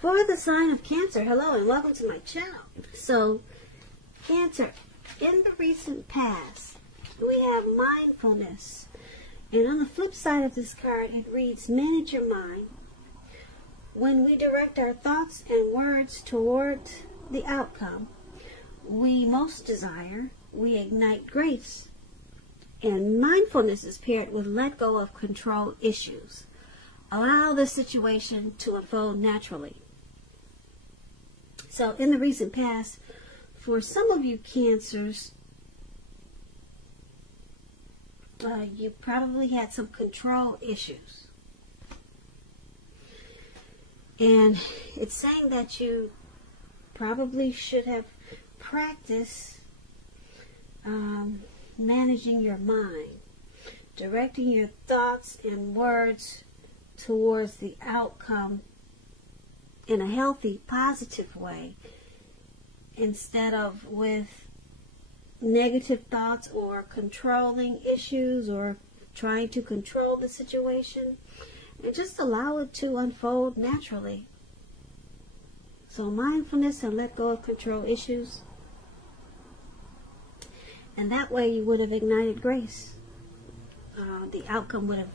For the sign of Cancer, hello and welcome to my channel. So, Cancer, in the recent past, we have mindfulness. And on the flip side of this card, it reads, manage your mind. When we direct our thoughts and words toward the outcome we most desire, we ignite grace. And mindfulness is paired with let go of control issues. Allow the situation to unfold naturally. So in the recent past, for some of you Cancers, you probably had some control issues. And it's saying that you probably should have practiced managing your mind, directing your thoughts and words towards the outcome in a healthy, positive way, instead of with negative thoughts or controlling issues or trying to control the situation, and just allow it to unfold naturally. So mindfulness and let go of control issues, and that way you would have ignited grace. The outcome would have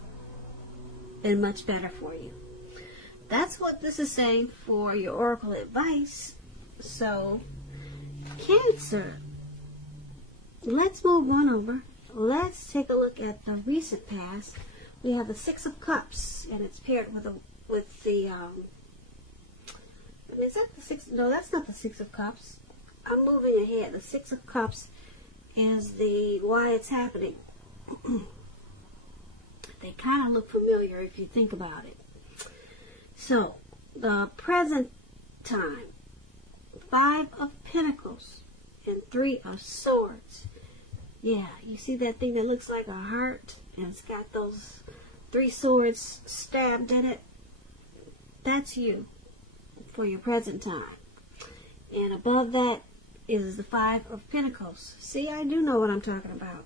been much better for you. That's what this is saying for your oracle advice. So, Cancer, let's move on over. Let's take a look at the recent past. We have the Six of Cups, and it's paired with the is that the Six? No, that's not the Six of Cups. I'm moving ahead. The Six of Cups is the why it's happening. They kind of look familiar if you think about it. So, the present time, Five of Pentacles and Three of Swords. Yeah, you see that thing that looks like a heart and it's got those three swords stabbed in it? That's you for your present time. And above that is the Five of Pentacles. See, I do know what I'm talking about.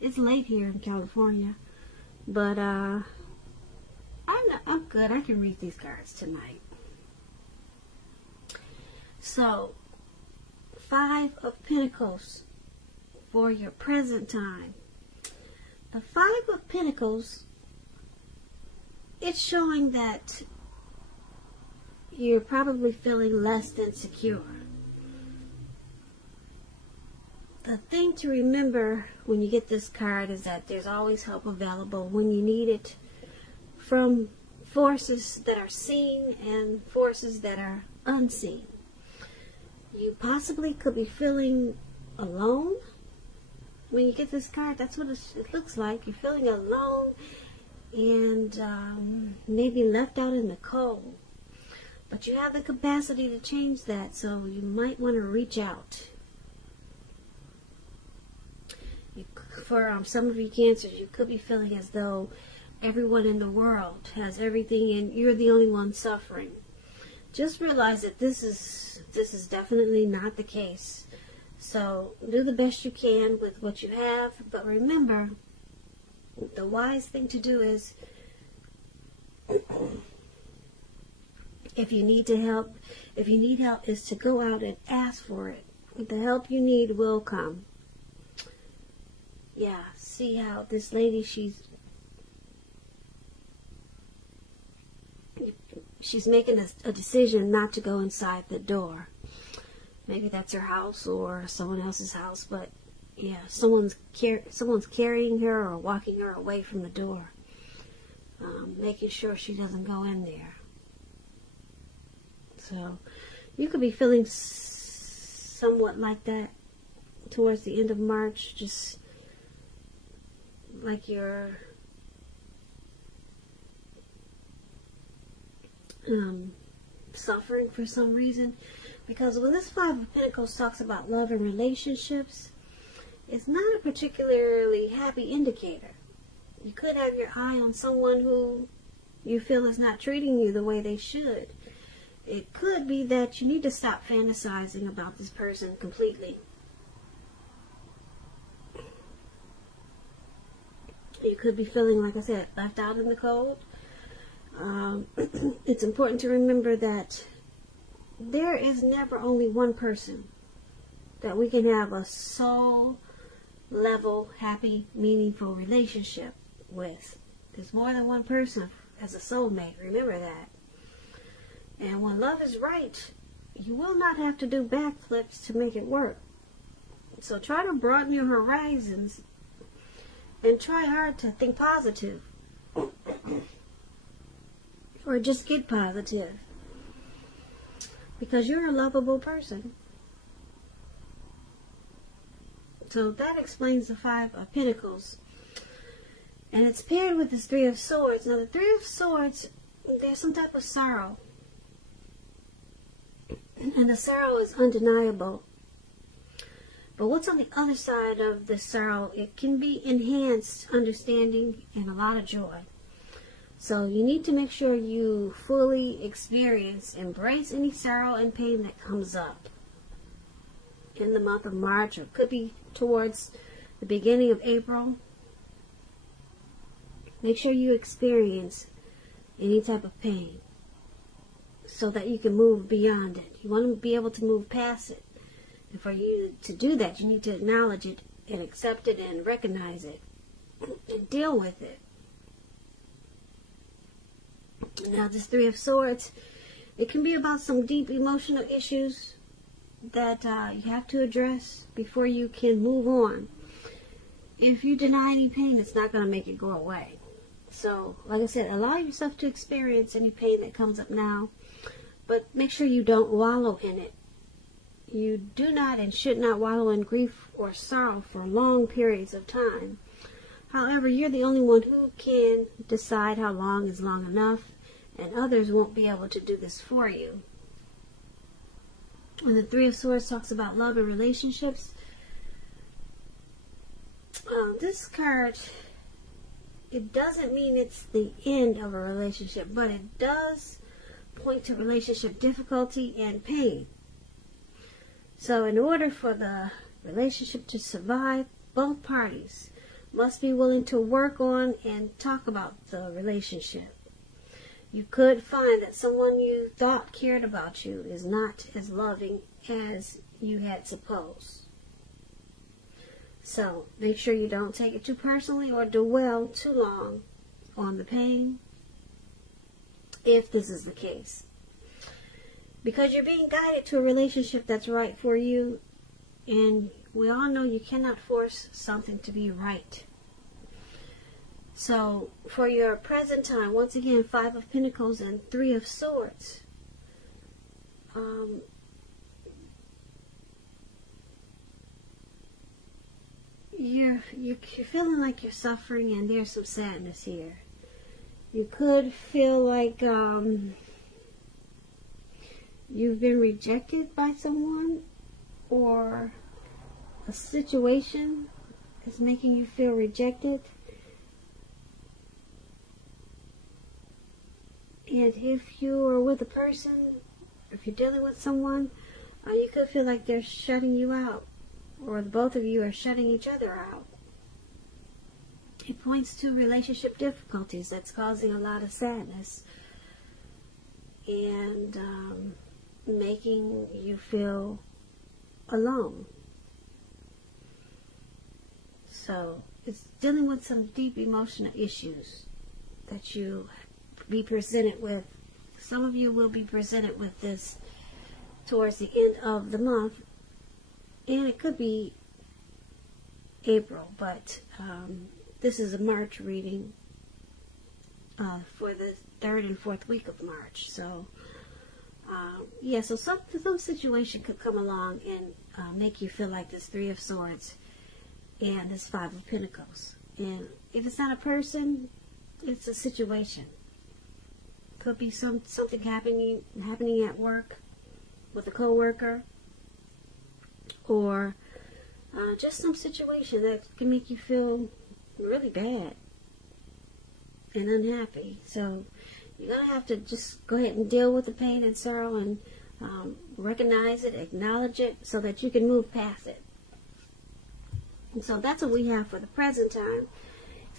It's late here in California, but I'm good. I can read these cards tonight. So, Five of Pentacles for your present time. The Five of Pentacles, it's showing that you're probably feeling less than secure. The thing to remember when you get this card is that there's always help available when you need it, from forces that are seen and forces that are unseen. You possibly could be feeling alone. When you get this card, that's what it looks like. You're feeling alone and maybe left out in the cold. But you have the capacity to change that, so you might want to reach out. For some of you Cancers, you could be feeling as though everyone in the world has everything and you're the only one suffering. Just realize that this is definitely not the case. So do the best you can with what you have, but remember, the wise thing to do is, if you need help, is to go out and ask for it. The help you need will come. Yeah, see how this lady, she's making a decision not to go inside the door. Maybe that's her house or someone else's house, but yeah, someone's carrying her or walking her away from the door, making sure she doesn't go in there. So you could be feeling somewhat like that towards the end of March, just like you're suffering for some reason. Because when this Five of Pentacles talks about love and relationships, it's not a particularly happy indicator. You could have your eye on someone who you feel is not treating you the way they should. It could be that you need to stop fantasizing about this person completely. You could be feeling, like I said, left out in the cold. It's important to remember that there is never only one person that we can have a soul level, happy, meaningful relationship with. There's more than one person as a soulmate. Remember that. And when love is right, you will not have to do backflips to make it work. So try to broaden your horizons and try hard to think positive. Or just get positive. Because you're a lovable person. So that explains the Five of Pentacles. And it's paired with this Three of Swords. Now the Three of Swords, there's some type of sorrow. And the sorrow is undeniable. But what's on the other side of the sorrow? It can be enhanced understanding and a lot of joy. So you need to make sure you fully embrace any sorrow and pain that comes up in the month of March, or could be towards the beginning of April. Make sure you experience any type of pain so that you can move beyond it. You want to be able to move past it. And for you to do that, you need to acknowledge it and accept it and recognize it and deal with it. Now this Three of Swords, it can be about some deep emotional issues that you have to address before you can move on. If you deny any pain, it's not going to make it go away. So, like I said, allow yourself to experience any pain that comes up now, but make sure you don't wallow in it. You do not and should not wallow in grief or sorrow for long periods of time. However, you're the only one who can decide how long is long enough, and others won't be able to do this for you. When the Three of Swords talks about love and relationships, this card, it doesn't mean it's the end of a relationship, but it does point to relationship difficulty and pain. So in order for the relationship to survive, both parties must be willing to work on and talk about the relationship. You could find that someone you thought cared about you is not as loving as you had supposed. So make sure you don't take it too personally or dwell too long on the pain, if this is the case. Because you're being guided to a relationship that's right for you, and we all know you cannot force something to be right. So, for your present time, once again, Five of Pentacles and Three of Swords. You're feeling like you're suffering, and there's some sadness here. You could feel like you've been rejected by someone, or a situation is making you feel rejected. And if you are with a person, if you're dealing with someone, you could feel like they're shutting you out, or both of you are shutting each other out. It points to relationship difficulties that's causing a lot of sadness and making you feel alone. So it's dealing with some deep emotional issues that you be presented with. Some of you will be presented with this towards the end of the month, and it could be April, but this is a March reading for the 3rd and 4th week of March. So yeah, so some situation could come along and make you feel like this Three of Swords and this Five of Pentacles. And if it's not a person, it's a situation. Could be something happening at work with a coworker, or just some situation that can make you feel really bad and unhappy. So you're going to have to just go ahead and deal with the pain and sorrow and recognize it, acknowledge it, so that you can move past it. And so that's what we have for the present time.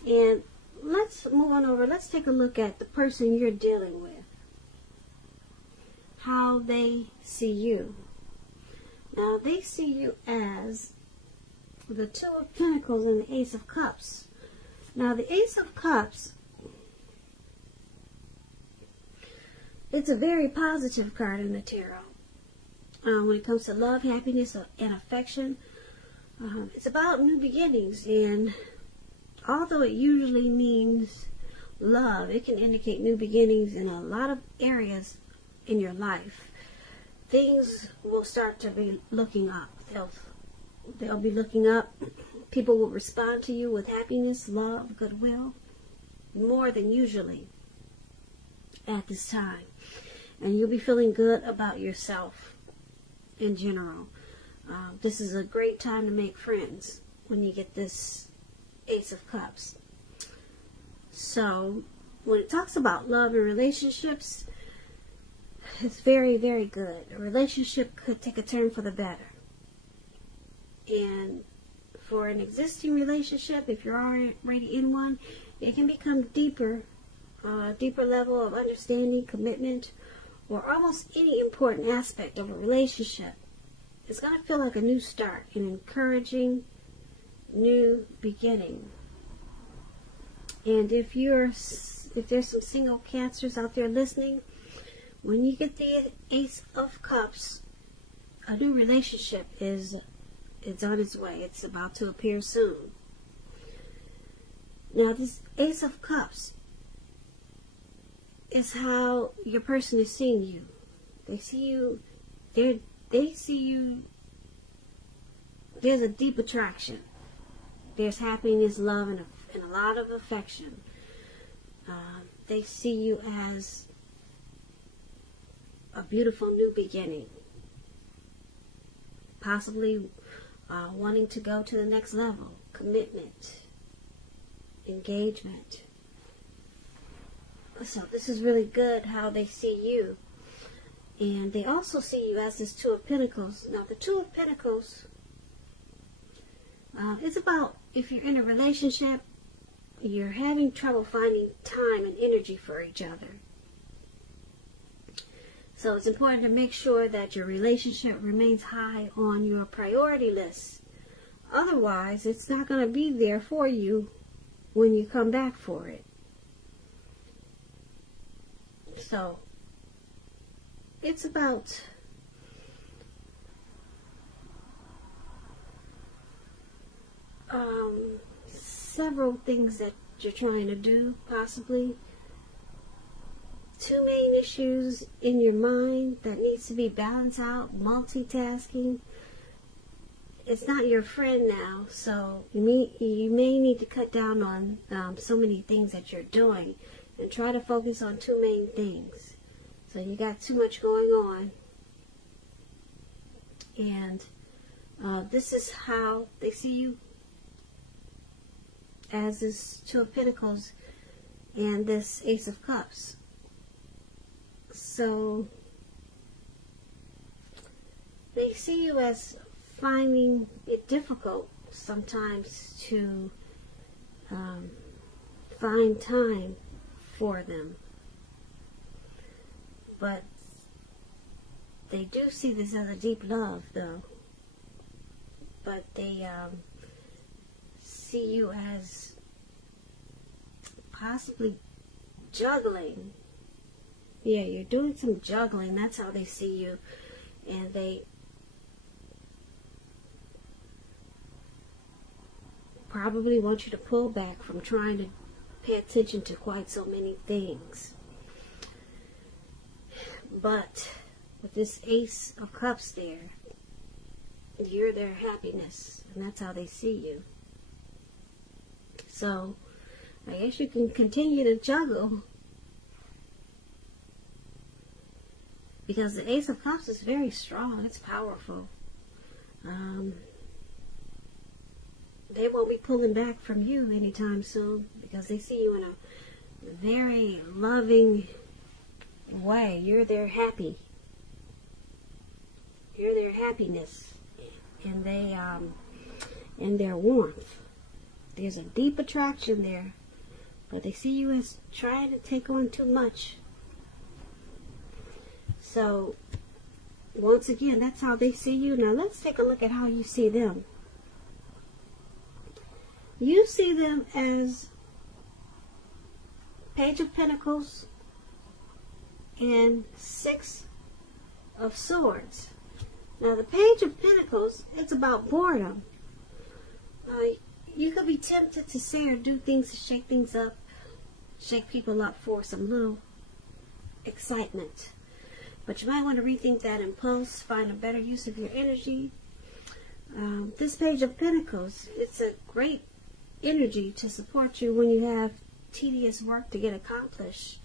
And let's move on over. Let's take a look at the person you're dealing with. How they see you. Now, they see you as the Two of Pentacles and the Ace of Cups. Now, the Ace of Cups, it's a very positive card in the tarot. When it comes to love, happiness, and affection, it's about new beginnings. And although it usually means love, it can indicate new beginnings in a lot of areas in your life. Things will start to be looking up. They'll be looking up. People will respond to you with happiness, love, goodwill, more than usually at this time. And you'll be feeling good about yourself in general. This is a great time to make friends when you get this Ace of Cups. So, when it talks about love and relationships, it's very, very good. A relationship could take a turn for the better. And for an existing relationship, if you're already in one, it can become deeper, deeper level of understanding, commitment, or almost any important aspect of a relationship. It's going to feel like a new start, an encouraging new beginning. And if there's some single Cancers out there listening, when you get the Ace of Cups, a new relationship is on its way. It's about to appear soon. Now, this Ace of Cups is how your person is seeing you. They see you. They see you. There's a deep attraction. There's happiness, love, and a lot of affection. They see you as a beautiful new beginning. Possibly wanting to go to the next level. Commitment. Engagement. So this is really good how they see you. And they also see you as this Two of Pentacles. Now, the Two of Pentacles, it's about if you're in a relationship, you're having trouble finding time and energy for each other. So it's important to make sure that your relationship remains high on your priority list. Otherwise, it's not going to be there for you when you come back for it. So, it's about several things that you're trying to do, possibly. Two main issues in your mind that needs to be balanced out, multitasking. It's not your friend now, so you may need to cut down on so many things that you're doing and try to focus on two main things. So you got too much going on. And this is how they see you as this Two of Pentacles and this Ace of Cups. So they see you as finding it difficult sometimes to find time for them. But they do see this as a deep love, though. But they see you as possibly juggling. Yeah, you're doing some juggling. That's how they see you. And they probably want you to pull back from trying to pay attention to quite so many things. But with this Ace of Cups there, you're their happiness. And that's how they see you. So, I guess you can continue to juggle. Because the Ace of Cups is very strong. It's powerful. They won't be pulling back from you anytime soon. Because they see you in a very loving way. You're their happy. You're their happiness. And they, and their warmth. There's a deep attraction there but they see you as trying to take on too much. So, once again, that's how they see you. Now, let's take a look at how you see them. You see them as Page of Pentacles and Six of Swords. Now, the Page of Pentacles, it's about boredom. You could be tempted to say or do things to shake things up, shake people up for some little excitement. But you might want to rethink that impulse, find a better use of your energy. This Page of Pentacles, it's a great energy to support you when you have tedious work to get accomplished.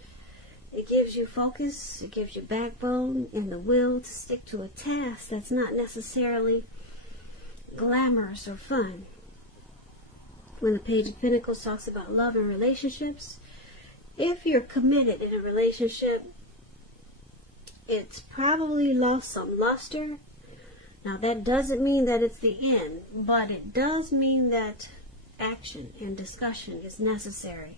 It gives you focus, it gives you backbone and the will to stick to a task that's not necessarily glamorous or fun. When the Page of Pentacles talks about love and relationships, if you're committed in a relationship, it's probably lost some luster. Now, that doesn't mean that it's the end, but it does mean that action and discussion is necessary.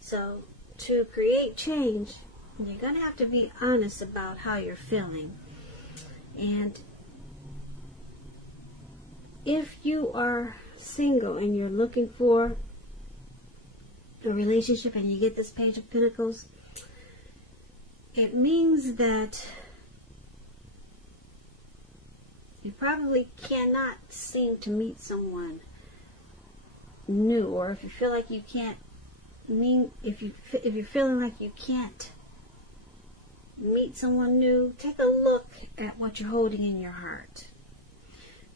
So, to create change, you're going to have to be honest about how you're feeling. And if you are single and you're looking for a relationship and you get this Page of Pentacles, it means that you probably cannot seem to meet someone new, or if you feel like you can't if you're feeling like you can't meet someone new, take a look at what you're holding in your heart,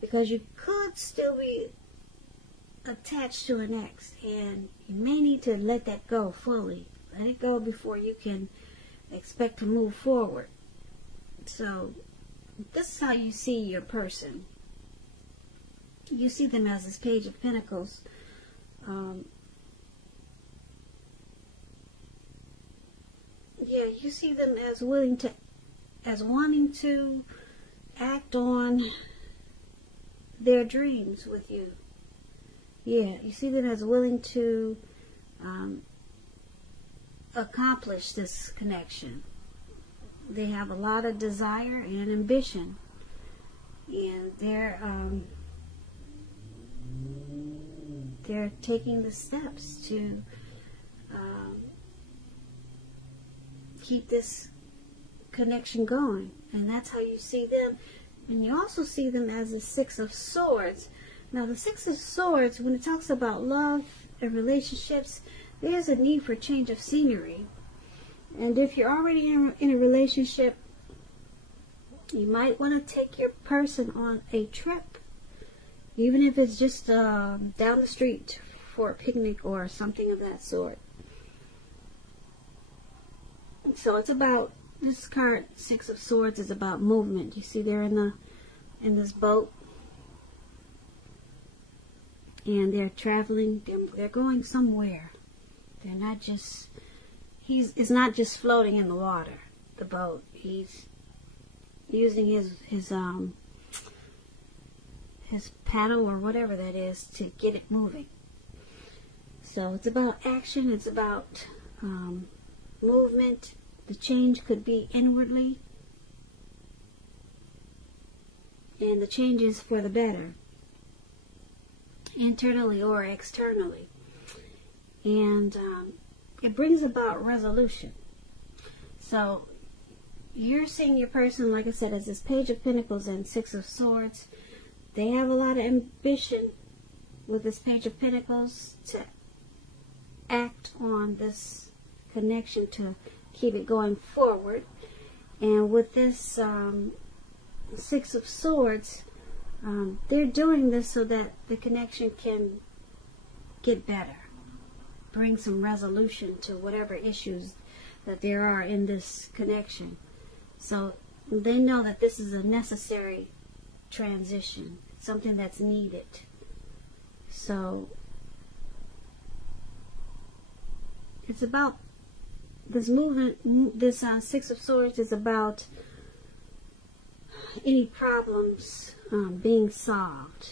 because you could still be attached to an ex, and you may need to let that go fully. Let it go before you can expect to move forward. So this is how you see your person. You see them as this Page of Pentacles. Yeah, you see them as wanting to act on their dreams with you. Yeah, you see them as willing to accomplish this connection. They have a lot of desire and ambition, and they're taking the steps to keep this connection going. And that's how you see them. And you also see them as the Six of Swords. Now, the Six of Swords, when it talks about love and relationships, there's a need for change of scenery. And if you're already in a relationship, you might want to take your person on a trip, even if it's just down the street for a picnic or something of that sort. So it's about, this card, Six of Swords, is about movement. You see they're in this boat, and they're traveling. They're going somewhere. They're not just, it's not just floating in the water, the boat. He's using his paddle or whatever that is to get it moving. So it's about action. It's about movement. The change could be inwardly, and the change is for the better, internally or externally. And it brings about resolution. So you're seeing your person, like I said, as this Page of Pentacles and Six of Swords. They have a lot of ambition with this Page of Pentacles to act on this connection, to keep it going forward. And with this Six of Swords, they're doing this so that the connection can get better, bring some resolution to whatever issues that there are in this connection. So they know that this is a necessary transition, something that's needed. So it's about this movement. This Six of Swords is about any problems being solved.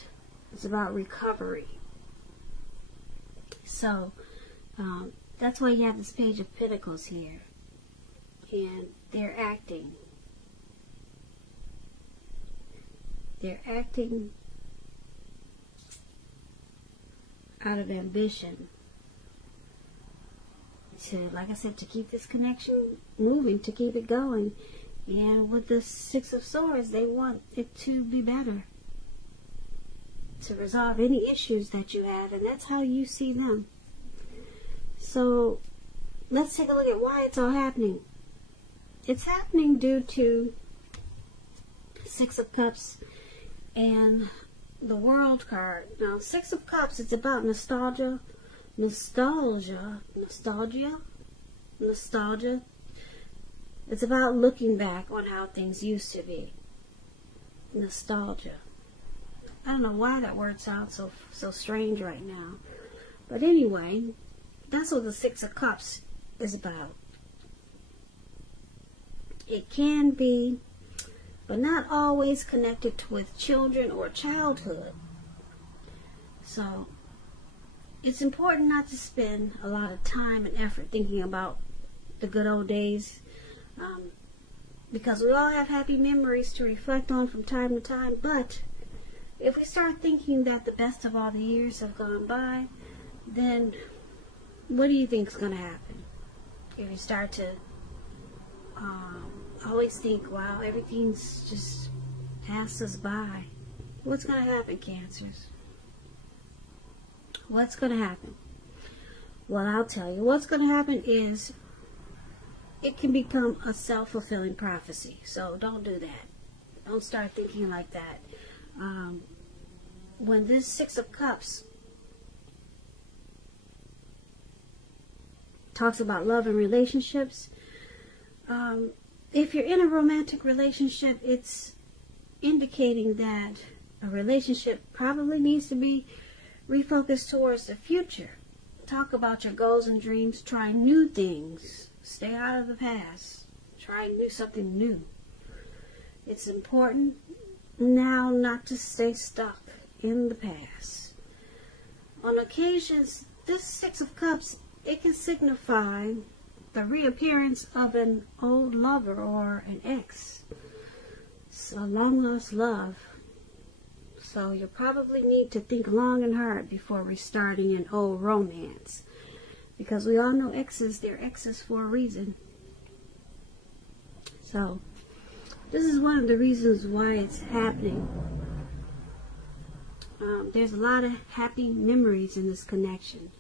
It's about recovery. So That's why you have this Page of Pentacles here. And they're acting. They're acting out of ambition. To, like I said, to keep this connection moving, to keep it going. And with the Six of Swords, they want it to be better. To resolve any issues that you had, and that's how you see them. So, let's take a look at why it's all happening. It's happening due to Six of Cups and the World card. Now, Six of Cups, it's about nostalgia. Nostalgia. It's about looking back on how things used to be. Nostalgia. I don't know why that word sounds so strange right now. But anyway, that's what the Six of Cups is about. It can be, but not always connected with children or childhood. So, it's important not to spend a lot of time and effort thinking about the good old days, because we all have happy memories to reflect on from time to time. But if we start thinking that the best of all the years have gone by, then what do you think is going to happen? If you start to always think, wow, everything's just passed us by, what's going to happen, Cancers? What's going to happen? Well, I'll tell you. What's going to happen is it can become a self-fulfilling prophecy. So don't do that. Don't start thinking like that. When this Six of Cups talks about love and relationships, if you're in a romantic relationship, it's indicating that a relationship probably needs to be refocused towards the future. Talk about your goals and dreams. Try new things. Stay out of the past. Try something new. It's important now not to stay stuck in the past. On occasions, this Six of Cups, it can signify the reappearance of an old lover or an ex. It's a long-lost love. So you'll probably need to think long and hard before restarting an old romance. Because we all know exes, they're exes for a reason. So, this is one of the reasons why it's happening. There's a lot of happy memories in this connection.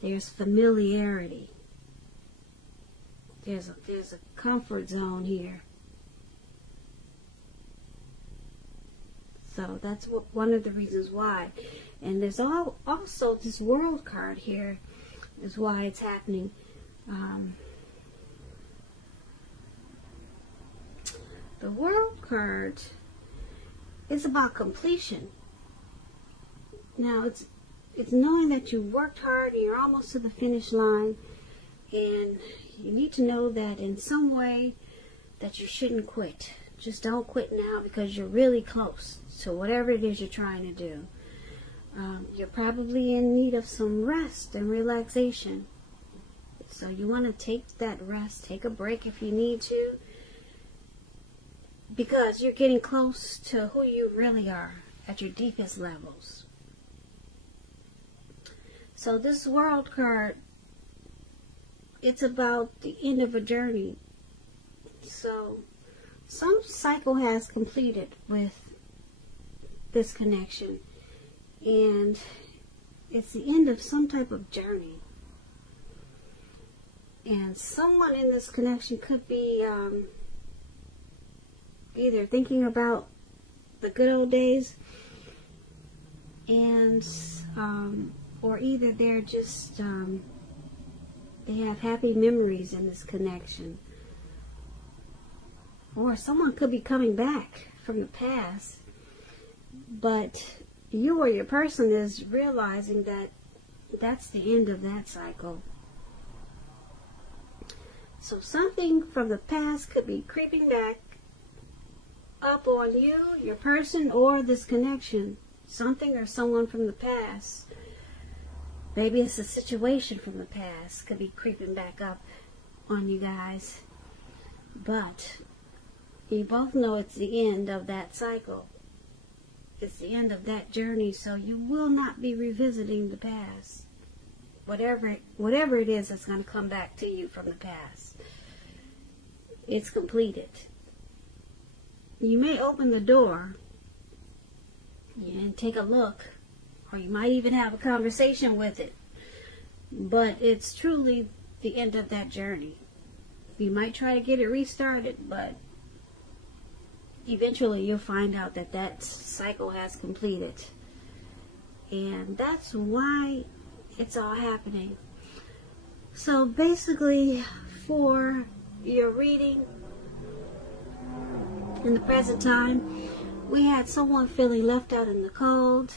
There's familiarity. There's a comfort zone here. So that's one of the reasons why. And there's also this World card here is why it's happening. The World card is about completion. Now it's knowing that you worked hard and you're almost to the finish line, and you need to know that in some way that you shouldn't quit. Just don't quit now, because you're really close to whatever it is you're trying to do. You're probably in need of some rest and relaxation. So you want to take that rest, take a break if you need to, because you're getting close to who you really are at your deepest levels. So this World card, it's about the end of a journey. So some cycle has completed with this connection, and it's the end of some type of journey. And someone in this connection could be either thinking about the good old days, and or either they're just they have happy memories in this connection. Or someone could be coming back from the past, but you or your person is realizing that that's the end of that cycle. So something from the past could be creeping back up on you, your person, or this connection. Something or someone from the past Maybe it's a situation from the past. Could be creeping back up on you guys. But you both know it's the end of that cycle. It's the end of that journey, so you will not be revisiting the past. Whatever it is that's going to come back to you from the past. It's completed. You may open the door and take a look, or you might even have a conversation with it, but it's truly the end of that journey. You might try to get it restarted, but eventually you'll find out that that cycle has completed. And that's why it's all happening. So basically, for your reading in the present time, we had someone feeling left out in the cold,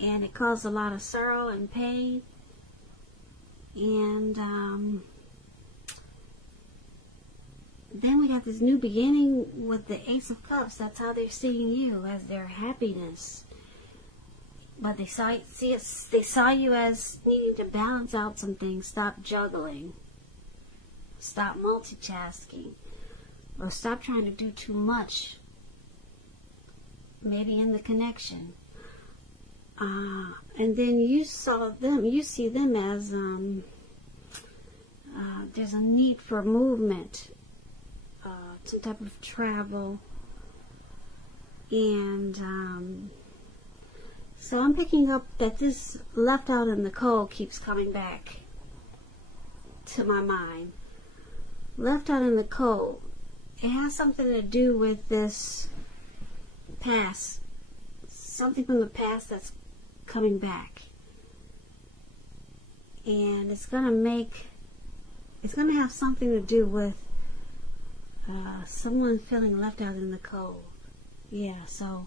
and it caused a lot of sorrow and pain. And then we got this new beginning with the Ace of Cups. That's how they're seeing you, as their happiness. But they saw you as needing to balance out some things. Stop juggling. Stop multitasking. Or stop trying to do too much. Maybe in the connection. And then you see them as there's a need for movement. Some type of travel. And so I'm picking up that this left out in the cold keeps coming back to my mind. Left out in the cold. It has something to do with this past. Something from the past that's coming back. And it's going to have something to do with someone feeling left out in the cold. Yeah, so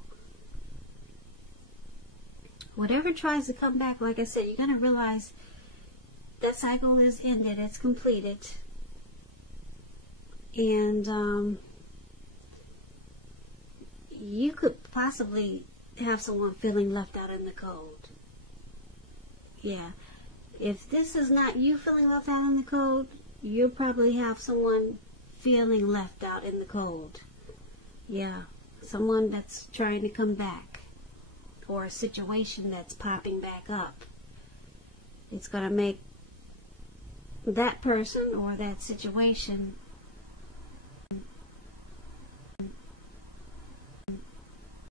whatever tries to come back, like I said, you're going to realize that cycle is ended. It's completed. And you could possibly have someone feeling left out in the cold. Yeah. If this is not you feeling left out in the cold, you'll probably have someone feeling left out in the cold. Yeah. Someone that's trying to come back. Or a situation that's popping back up. It's going to make that person or that situation